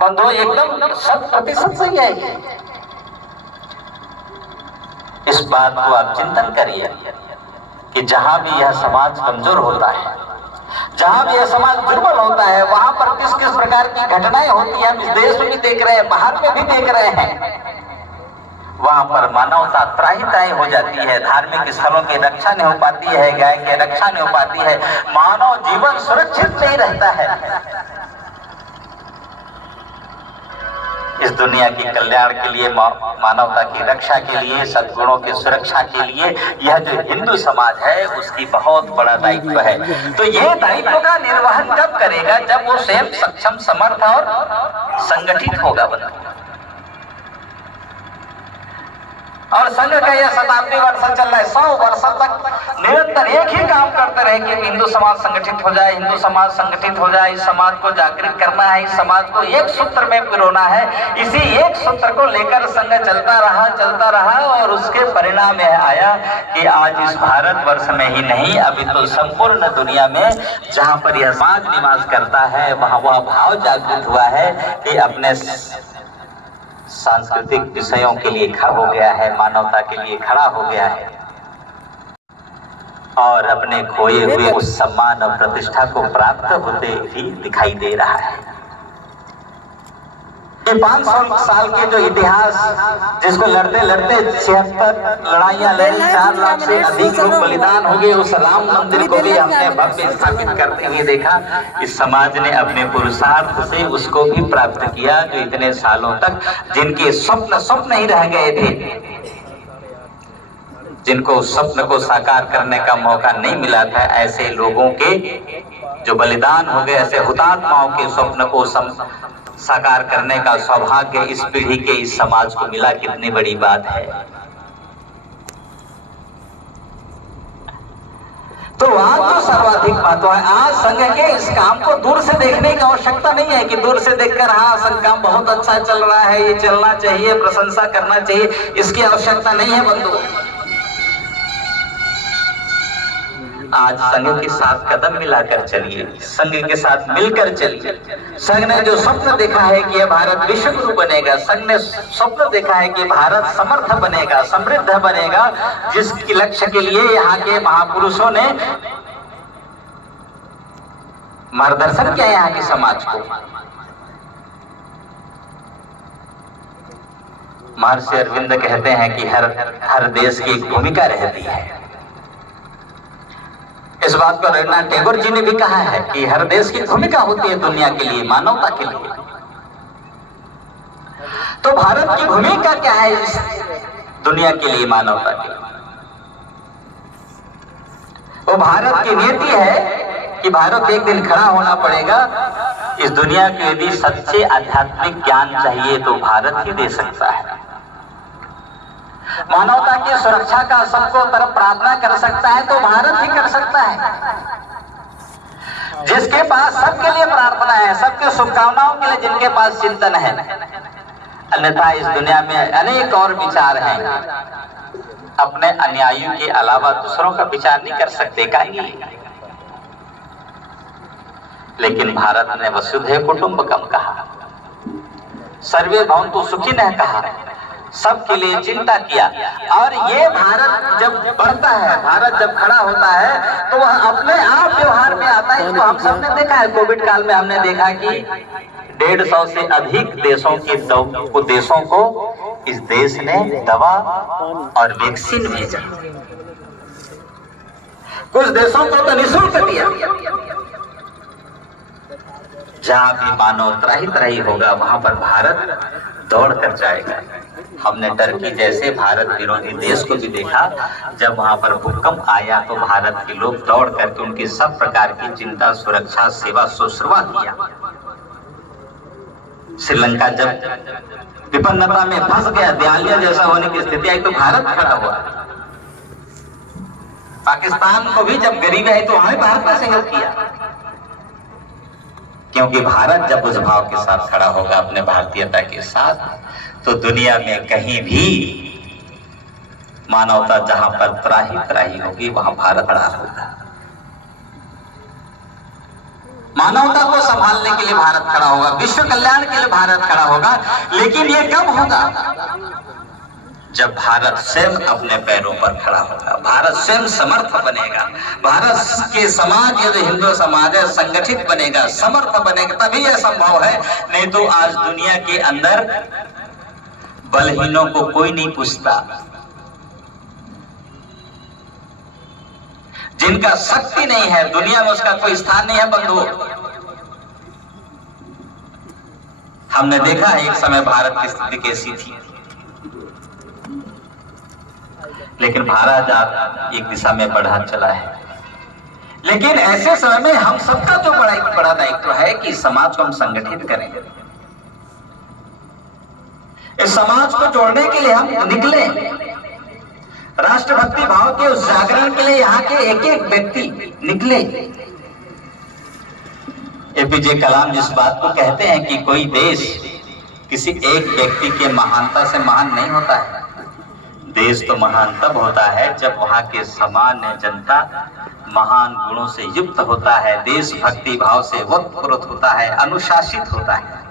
बंधु, एकदम 100% सही है। इस बात को आप चिंतन करिए कि जहां भी यह समाज कमजोर होता है, जहां भी यह समाज दुर्बल होता है, वहां पर किस किस प्रकार की घटनाएं होती है हम इस देश में भी देख रहे हैं, बाहर में भी देख रहे हैं। वहां पर मानवता त्राही त्राही हो जाती है, धार्मिक स्थलों की रक्षा नहीं हो पाती है, गाय की रक्षा नहीं हो पाती है, मानव जीवन सुरक्षित नहीं रहता है। इस दुनिया के कल्याण के लिए, मानवता की रक्षा के लिए, सद्गुणों की सुरक्षा के लिए यह जो हिंदू समाज है उसकी बहुत बड़ा दायित्व है। तो यह दायित्व का निर्वहन कब करेगा? जब वो स्वयं सक्षम, समर्थ और संगठित होगा। और संघ का यह 70 वर्ष चल रहा है। 100 वर्ष तक निरंतर एक ही काम करते रहे कि हिंदू समाज संगठित हो जाए, हिंदू समाज संगठित हो जाए, इस समाज को जागृत करना है, इस समाज को एक सूत्र में पिरोना है। इसी एक सूत्र को लेकर संघ चलता रहा और उसके परिणाम यह आया कि आज इस भारतवर्ष में ही नहीं, अभी तो संपूर्ण दुनिया में जहाँ पर यह समाज निवास करता है वहाँ वह भाव जागृत हुआ है कि अपने सांस्कृतिक विषयों के लिए खड़ा हो गया है, मानवता के लिए खड़ा हो गया है और अपने खोए हुए उस सम्मान और प्रतिष्ठा को प्राप्त होते ही दिखाई दे रहा है। ये 500 साल के जो इतिहास, जिसको लड़ते 76 लड़ाइयां लड़ी, 4 लाख से अधिक लोग बलिदान हो गए, उस राम मंदिर को भी हमने भव्य स्थापित करते हुए देखा। इस समाज ने अपने पुरुषार्थ से उसको भी प्राप्त किया जो इतने सालों तक जिनके स्वप्न ही रह गए थे, जिनको उस स्वप्न को साकार करने का मौका नहीं मिला था, ऐसे लोगों के जो बलिदान हो गए, ऐसे हुतात्माओं के स्वप्न को साकार करने का सौभाग्य इस पीढ़ी के, इस समाज को मिला। कितनी बड़ी बात है। तो आज तो सर्वाधिक महत्व है। आज संघ के इस काम को दूर से देखने की आवश्यकता नहीं है कि दूर से देखकर हाँ संघ काम बहुत अच्छा चल रहा है, ये चलना चाहिए, प्रशंसा करना चाहिए, इसकी आवश्यकता नहीं है बंधु। आज संघ के साथ कदम मिलाकर चलिए, संघ के साथ मिलकर चलिए। संघ ने जो स्वप्न देखा है कि यह भारत विश्व गुरु बनेगा, संघ ने स्वप्न देखा है कि भारत समर्थ बनेगा, समृद्ध बनेगा, जिसके लक्ष्य के लिए यहाँ के महापुरुषों ने मार्गदर्शन किया यहाँ के समाज को। महर्षि अरविंद कहते हैं कि हर देश की एक भूमिका रहती है। इस बात को रवींद्रनाथ टैगोर जी ने भी कहा है कि हर देश की भूमिका होती है दुनिया के लिए, मानवता के लिए। तो भारत की भूमिका क्या है इस दुनिया के लिए, मानवता के लिए? वो भारत की नीति है कि भारत एक दिन खड़ा होना पड़ेगा। इस दुनिया को यदि सच्चे आध्यात्मिक ज्ञान चाहिए तो भारत ही दे सकता है। मानवता की सुरक्षा का सबको तरफ प्रार्थना कर सकता है तो भारत ही कर सकता है। जिसके पास सबके लिए प्रार्थना है, सबके शुभकामनाओं के लिए जिनके पास चिंतन है, अन्यथा इस दुनिया में अनेक और विचार हैं, अपने अनुयायियों के अलावा दूसरों का विचार नहीं कर सकते काहे। लेकिन भारत ने वसुधैव कुटुंबकम कहा, सर्वे भवन्तु सुखिनः कहा, सबके लिए चिंता किया। और ये भारत जब बढ़ता है, भारत जब खड़ा होता है तो वह अपने आप व्यवहार में आता है। इसको हम सबने देखा है। कोविड काल में हमने देखा कि 150 से अधिक देशों को इस देश ने दवा और वैक्सीन भेजा। कुछ देशों को तो निःशुल्क दिया। जहां भी मानव त्राही होगा वहां पर भारत दौड़ कर जाएगा। हमने टर्की जैसे भारत विरोधी देश को भी देखा, जब वहां पर भूकंप आया तो भारत के लोग दौड़ करके उनकी सब प्रकार की चिंता, सुरक्षा, सेवा, शुश्रूषा किया। श्रीलंका जब विपन्नता में फंस गया, दिवालिया जैसा होने की स्थिति आई तो भारत खड़ा हुआ। पाकिस्तान को भी जब गरीबी आई तो वहां भारत ने सहयोग किया, क्योंकि भारत जब उस भाव के साथ खड़ा होगा, अपने भारतीयता के साथ, तो दुनिया में कहीं भी मानवता जहां पर त्राही होगी वहां भारत खड़ा होगा। मानवता को संभालने के लिए भारत खड़ा होगा, विश्व कल्याण के लिए भारत खड़ा होगा। लेकिन ये कब होगा? जब भारत स्वयं अपने पैरों पर खड़ा होगा, भारत स्वयं समर्थ बनेगा, भारत के समाज, ये जो हिंदू समाज है, संगठित बनेगा, समर्थ बनेगा, तभी यह संभव है। नहीं तो आज दुनिया के अंदर बलहीनों को कोई नहीं पूछता। जिनका शक्ति नहीं है दुनिया में उसका कोई स्थान नहीं है बंधु। हमने देखा है एक समय भारत की स्थिति कैसी थी, लेकिन भारत आज एक दिशा में बढ़ा चला है। लेकिन ऐसे समय में हम सबका जो बड़ा दायित्व है कि समाज को हम संगठित करें, इस समाज को जोड़ने के लिए हम निकले। राष्ट्रभक्ति भाव के उस जागरण के लिए यहाँ के एक एक व्यक्ति निकले। एपीजे कलाम जिस बात को कहते हैं कि कोई देश किसी एक व्यक्ति के महानता से महान नहीं होता है, देश तो महान तब होता है जब वहाँ के सामान्य जनता महान गुणों से युक्त होता है, देशभक्ति भाव से वतप्रोत होता है, अनुशासित होता है।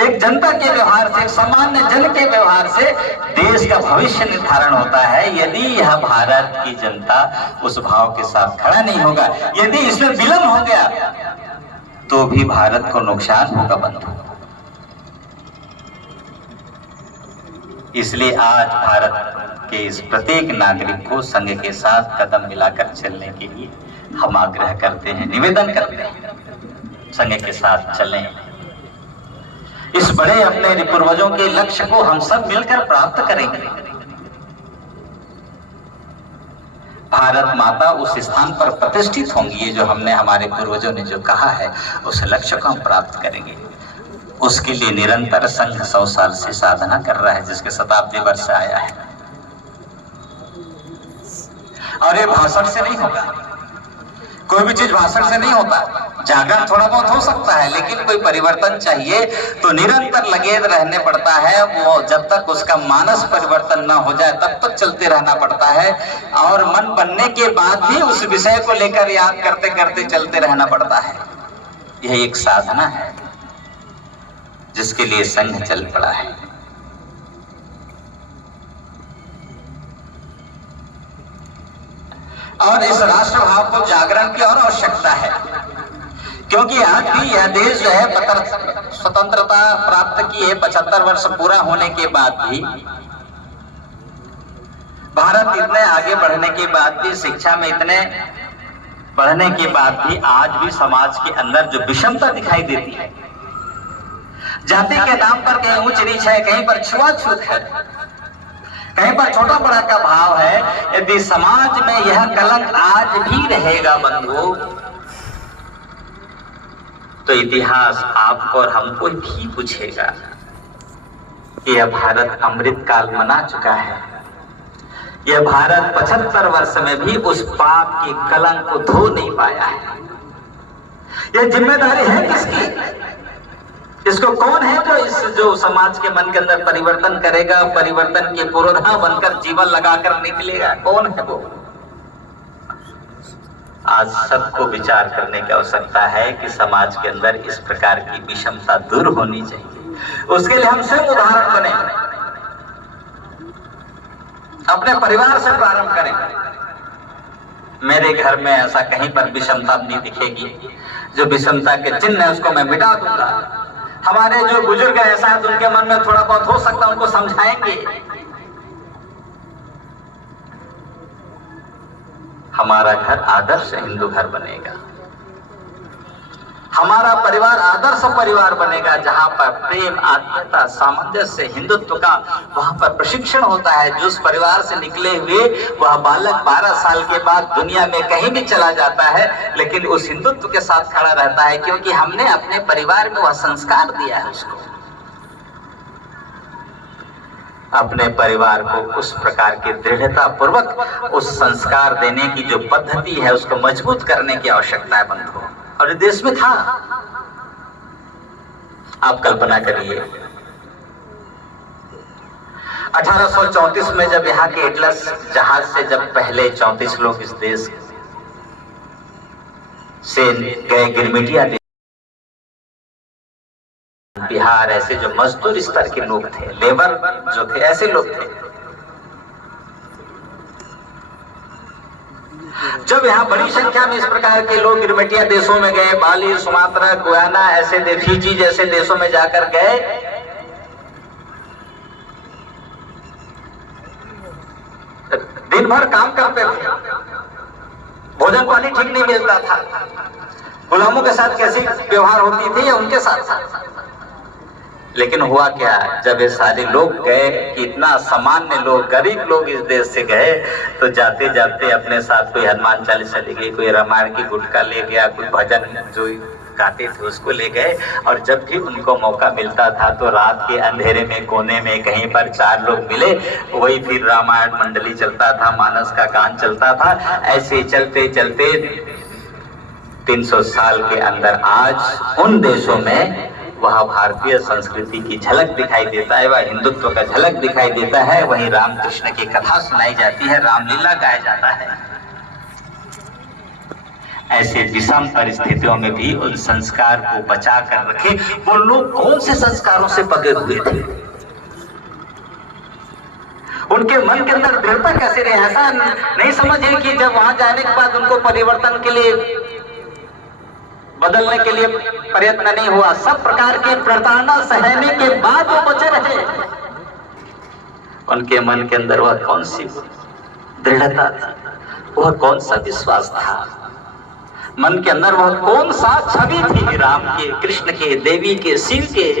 एक जनता के व्यवहार से, एक सामान्य जन के व्यवहार से देश का भविष्य निर्धारण होता है। यदि यह भारत की जनता उस भाव के साथ खड़ा नहीं होगा, यदि इसमें विलंब हो गया तो भी भारत को नुकसान होगा बंधु। इसलिए आज भारत के इस प्रत्येक नागरिक को संघ के साथ कदम मिलाकर चलने के लिए हम आग्रह करते हैं, निवेदन करते हैं, संघ के साथ चलें। इस बड़े अपने पूर्वजों के लक्ष्य को हम सब मिलकर प्राप्त करेंगे। भारत माता उस स्थान पर प्रतिष्ठित होंगी, ये जो हमने हमारे पूर्वजों ने जो कहा है, उस लक्ष्य को हम प्राप्त करेंगे। उसके लिए निरंतर संघ 100 साल से साधना कर रहा है, जिसके शताब्दी वर्ष आया है। और ये भाषण से नहीं होगा, कोई भी चीज भाषण से नहीं होता। जागरण थोड़ा बहुत हो सकता है, लेकिन कोई परिवर्तन चाहिए तो निरंतर लगे रहने पड़ता है। वो जब तक उसका मानस परिवर्तन ना हो जाए तब तक चलते रहना पड़ता है, और मन बनने के बाद भी उस विषय को लेकर याद करते करते चलते रहना पड़ता है। यह एक साधना है जिसके लिए संघ चल पड़ा है। और इस राष्ट्रभाव को जागरण की और आवश्यकता है, क्योंकि आज भी यह देश जो है स्वतंत्रता प्राप्त की है, 75 वर्ष पूरा होने के बाद भी, भारत इतने आगे बढ़ने के बाद भी, शिक्षा में इतने बढ़ने के बाद भी आज भी समाज के अंदर जो विषमता दिखाई देती है, जाति के नाम पर कहीं ऊंच नीच है, कहीं पर छुआछूत है, कहीं पर छोटा बड़ा का भाव है। यदि समाज में यह कलंक आज भी रहेगा बंधु, तो इतिहास आपको और हमको भी पूछेगा कि यह भारत अमृत काल मना चुका है। यह भारत 75 वर्ष में भी उस पाप के कलंक को धो नहीं पाया है। यह जिम्मेदारी है किसकी? इसको कौन है जो समाज के मन के अंदर परिवर्तन करेगा, परिवर्तन के पुरोधा बनकर जीवन लगाकर निकलेगा? कौन है वो? आज सबको विचार करने की आवश्यकता है कि समाज के अंदर इस प्रकार की विषमता दूर होनी चाहिए। उसके लिए हम स्वयं उदाहरण बने, अपने परिवार से प्रारंभ करें। मेरे घर में ऐसा कहीं पर विषमता नहीं दिखेगी, जो विषमता के चिन्ह है उसको मैं मिटा दूंगा। हमारे जो बुजुर्ग ऐसा है, उनके मन में थोड़ा बहुत हो सकता है, उनको समझाएंगे। हमारा घर आदर्श हिंदू घर बनेगा, हमारा परिवार आदर्श परिवार बनेगा, जहां पर प्रेम, आत्मीयता, सामंजस्य, हिंदुत्व का वहां पर प्रशिक्षण होता है। जो उस परिवार से निकले हुए वह बालक 12 साल के बाद दुनिया में कहीं भी चला जाता है, लेकिन उस हिंदुत्व के साथ खड़ा रहता है, क्योंकि हमने अपने परिवार में वह संस्कार दिया है उसको। अपने परिवार को उस प्रकार की दृढ़ता पूर्वक उस संस्कार देने की जो पद्धति है, उसको मजबूत करने की आवश्यकता है बंधुओं। और देश में था, आप कल्पना करिए 1834 में जब यहाँ के एटलस जहाज से जब पहले 34 लोग इस देश से गए गिरमिटिया, बिहार, ऐसे जो मजदूर स्तर के लोग थे, लेबर जो थे, ऐसे लोग थे। जब यहाँ बड़ी संख्या में इस प्रकार के लोग गिरमिटिया देशों में गए, बाली, सुमात्रा, गुयाना, ऐसे फिजी जैसे देशों में जाकर गए, दिन भर काम करते थे, भोजन पानी ठीक नहीं मिलता था, गुलामों के साथ कैसी व्यवहार होती थी, या उनके साथ। लेकिन हुआ क्या, जब ये सारे लोग गए कि इतना सामान्य लोग, गरीब लोग इस देश से गए, तो जाते जाते अपने साथ कोई हनुमान चालीसा ले गए, कोई रामायण की गुटका ले गया, कोई भजन जो गाते थे उसको ले गए, और जब भी उनको मौका मिलता था तो रात के अंधेरे में कोने में कहीं पर 4 लोग मिले, वही फिर रामायण मंडली चलता था, मानस का गान चलता था। ऐसे चलते चलते 300 साल के अंदर आज उन देशों में वह भारतीय संस्कृति की झलक दिखाई देता है, वह हिंदुत्व का झलक दिखाई देता है। वहीं रामकृष्ण की कथा सुनाई जाती है, रामलीला गाया जाता है। ऐसे विषम परिस्थितियों में भी उन संस्कार को बचा कर रखे। वो लोग कौन से संस्कारों से पगे हुए थे, उनके मन के अंदर दृढ़ता कैसे रहे। ऐसा नहीं समझे कि जब वहां जाने के बाद उनको परिवर्तन के लिए, बदलने के लिए प्रयत्न नहीं हुआ। सब प्रकार की प्रताड़ना सहने के बाद वो बचे रहे। उनके मन के अंदर वह कौन सी दृढ़ता थी, वह कौन सा विश्वास था, मन के अंदर वह कौन सा छवि थी राम के, कृष्ण के, देवी के, शिव के,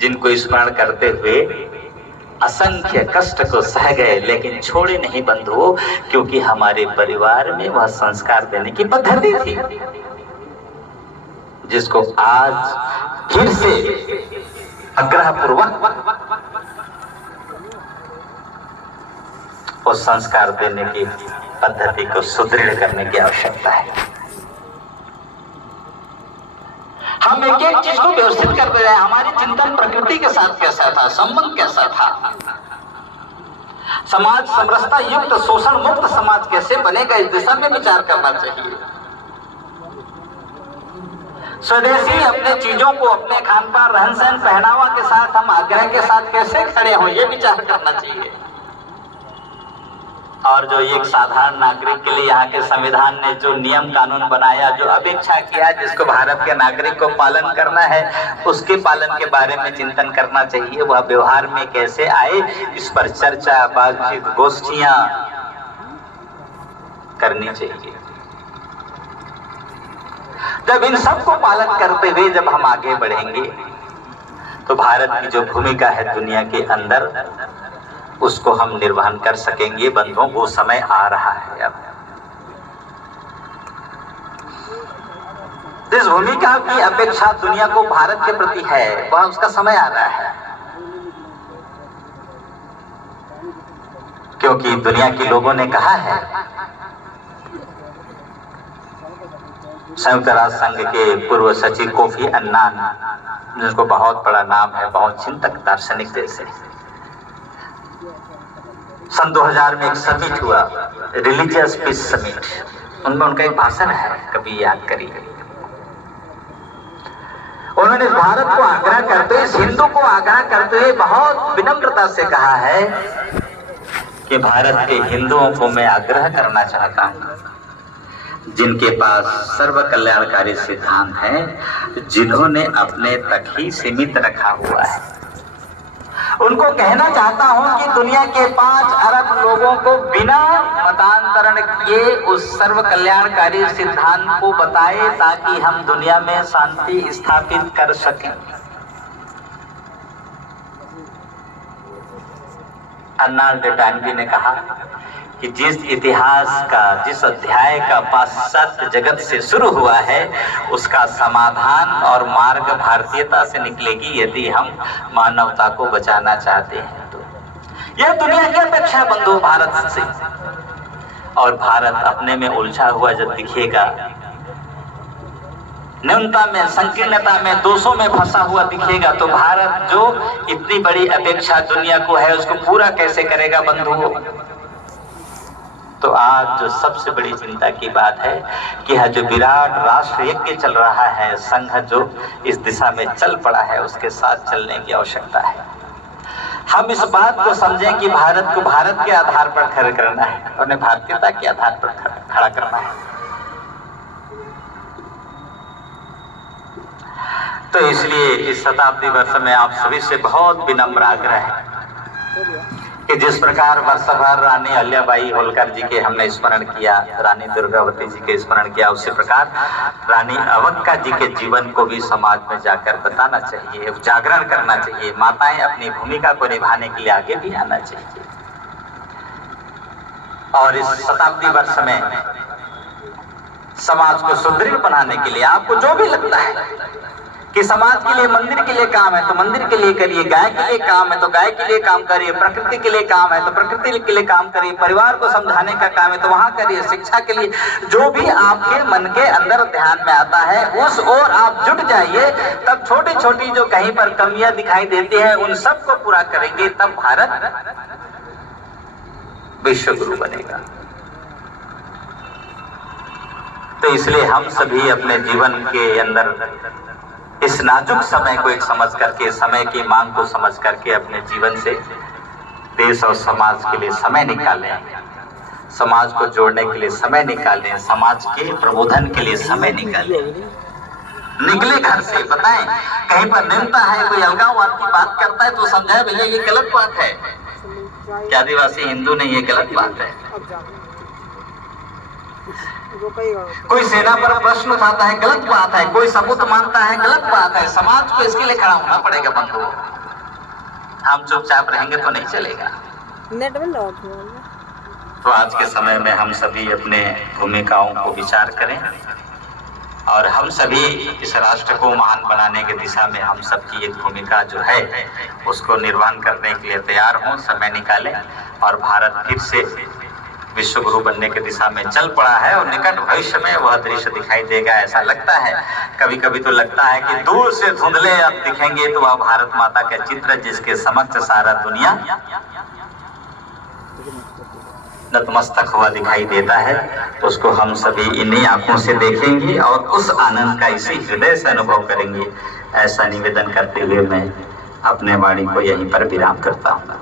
जिनको स्मरण करते हुए असंख्य कष्ट को सह गए लेकिन छोड़े नहीं बंधुओं, क्योंकि हमारे परिवार में वह संस्कार देने की पद्धति थी जिसको आज फिर से आग्रहपूर्वक उस संस्कार देने की पद्धति को सुदृढ़ करने की आवश्यकता है। हम एक एक चीज को व्यवस्थित कर रहे हैं। हमारी चिंतन प्रकृति के साथ कैसा था, संबंध कैसा था, समाज समरसता युक्त शोषण मुक्त समाज कैसे बनेगा, इस दिशा में विचार करना चाहिए। स्वदेशी अपने चीजों को, अपने खान पान, रहन सहन, पहनावा के साथ हम आग्रह के साथ कैसे खड़े हों, ये विचार करना चाहिए। और जो एक साधारण नागरिक के लिए यहाँ के संविधान ने जो नियम कानून बनाया, जो अपेक्षा किया, जिसको भारत के नागरिक को पालन करना है, उसके पालन के बारे में चिंतन करना चाहिए। वह व्यवहार में कैसे आए, इस पर चर्चा, बातचीत, गोष्ठियां करनी चाहिए। जब इन सब को पालन करते हुए जब हम आगे बढ़ेंगे तो भारत की जो भूमिका है दुनिया के अंदर, उसको हम निर्वहन कर सकेंगे। बंधुओं, वो समय आ रहा है। अब जिस भूमिका की अपेक्षा दुनिया को भारत के प्रति है, वह उसका समय आ रहा है। क्योंकि दुनिया के लोगों ने कहा है, संयुक्त राष्ट्र संघ के पूर्व सचिव कोफी अन्नान, जिसको बहुत बड़ा नाम है, बहुत चिंतक दार्शनिक देश है, सन 2000 में एक समिट हुआ, रिलीजियस पीस समिट, उनमें उनका एक भाषण है, कभी याद करिए। उन्होंने भारत को आग्रह करते हुए, हिंदू को आग्रह करते हुए बहुत विनम्रता से कहा है कि भारत के हिंदुओं को मैं आग्रह करना चाहता हूं, जिनके पास सर्व कल्याणकारी सिद्धांत है, जिन्होंने अपने तक ही सीमित रखा हुआ है, उनको कहना चाहता हूं कि दुनिया के 5 अरब लोगों को बिना मतांतरण किए उस सर्व कल्याणकारी सिद्धांत को बताए, ताकि हम दुनिया में शांति स्थापित कर सकें। अर्नाल्ड टैंगी ने कहा कि जिस इतिहास का, जिस अध्याय का पाश्चात्य जगत से शुरू हुआ है, उसका समाधान और मार्ग भारतीयता से निकलेगी, यदि हम मानवता को बचाना चाहते हैं तो। यह दुनिया की अपेक्षा है बंधु भारत से। और भारत अपने में उलझा हुआ जब दिखेगा, न्यूनता में, संकीर्णता में, दोषों में फंसा हुआ दिखेगा, तो भारत जो इतनी बड़ी अपेक्षा दुनिया को है, उसको पूरा कैसे करेगा बंधुओं। तो आज जो सबसे बड़ी चिंता की बात है कि यह जो विराट राष्ट्र यज्ञ चल रहा है, संघ जो इस दिशा में चल पड़ा है, उसके साथ चलने की आवश्यकता है। हम इस बात को समझें कि भारत को भारत के आधार पर खड़ा करना है, उन्हें भारतीयता के आधार पर खड़ा करना है। तो इसलिए इस शताब्दी वर्ष में आप सभी से बहुत विनम्र आग्रह है कि जिस प्रकार वर्ष भर रानी अहिल्याबाई होलकर जी के हमने स्मरण किया, रानी दुर्गावती जी के स्मरण किया, उसी प्रकार रानी अवक्का जी के जीवन को भी समाज में जाकर बताना चाहिए, जागरण करना चाहिए। माताएं अपनी भूमिका को निभाने के लिए आगे भी आना चाहिए। और इस शताब्दी वर्ष में समाज को सुदृढ़ बनाने के लिए आपको जो भी लगता है कि समाज के लिए, मंदिर के लिए काम है तो मंदिर के लिए करिए, गाय के लिए काम है तो गाय के लिए काम करिए, प्रकृति के लिए काम है तो प्रकृति के लिए काम करिए, परिवार को समझाने का काम है तो वहां करिए, शिक्षा के लिए जो भी आपके मन के अंदर ध्यान में आता है उस ओर आप जुट जाइए। तब छोटी छोटी जो कहीं पर कमियां दिखाई देती है उन सबको पूरा करेंगे, तब भारत विश्व गुरु बनेगा। तो इसलिए हम सभी अपने जीवन के अंदर इस नाजुक समय को एक समझ करके, समय की मांग को समझ करके अपने जीवन से देश और समाज के लिए समय निकालें, समाज को जोड़ने के लिए समय निकालें, समाज के प्रबोधन के लिए समय निकालें। निकले घर से, बताएं कहीं पर निंदा है, कोई अलगाववाद की बात करता है तो समझाए भैया ये गलत बात है, कि आदिवासी हिंदू नहीं, ये गलत बात है। कोई सेना पर प्रश्न उठाता है, गलत बात है, कोई सबूत मानता है, गलत बात है। समाज को इसके लिए खड़ा होना पड़ेगा बंधु। हम चुपचाप रहेंगे तो नहीं चलेगा। तो आज के समय में हम सभी अपने भूमिकाओं को विचार करें और हम सभी इस राष्ट्र को महान बनाने की दिशा में हम सबकी एक भूमिका जो है उसको निर्वहन करने के लिए तैयार हों, समय निकालें और भारत फिर से विश्व गुरु बनने की दिशा में चल पड़ा है और निकट भविष्य में वह दृश्य दिखाई देगा। ऐसा लगता है, कभी कभी तो लगता है कि दूर से धुंधले अब दिखेंगे तो वह भारत माता का चित्र जिसके समक्ष सारा दुनिया नतमस्तक हुआ दिखाई देता है, तो उसको हम सभी इन्हीं आंखों से देखेंगे और उस आनंद का इसी हृदय से अनुभव करेंगे। ऐसा निवेदन करते हुए मैं अपने वाणी को यहीं पर विराम करता हूँ।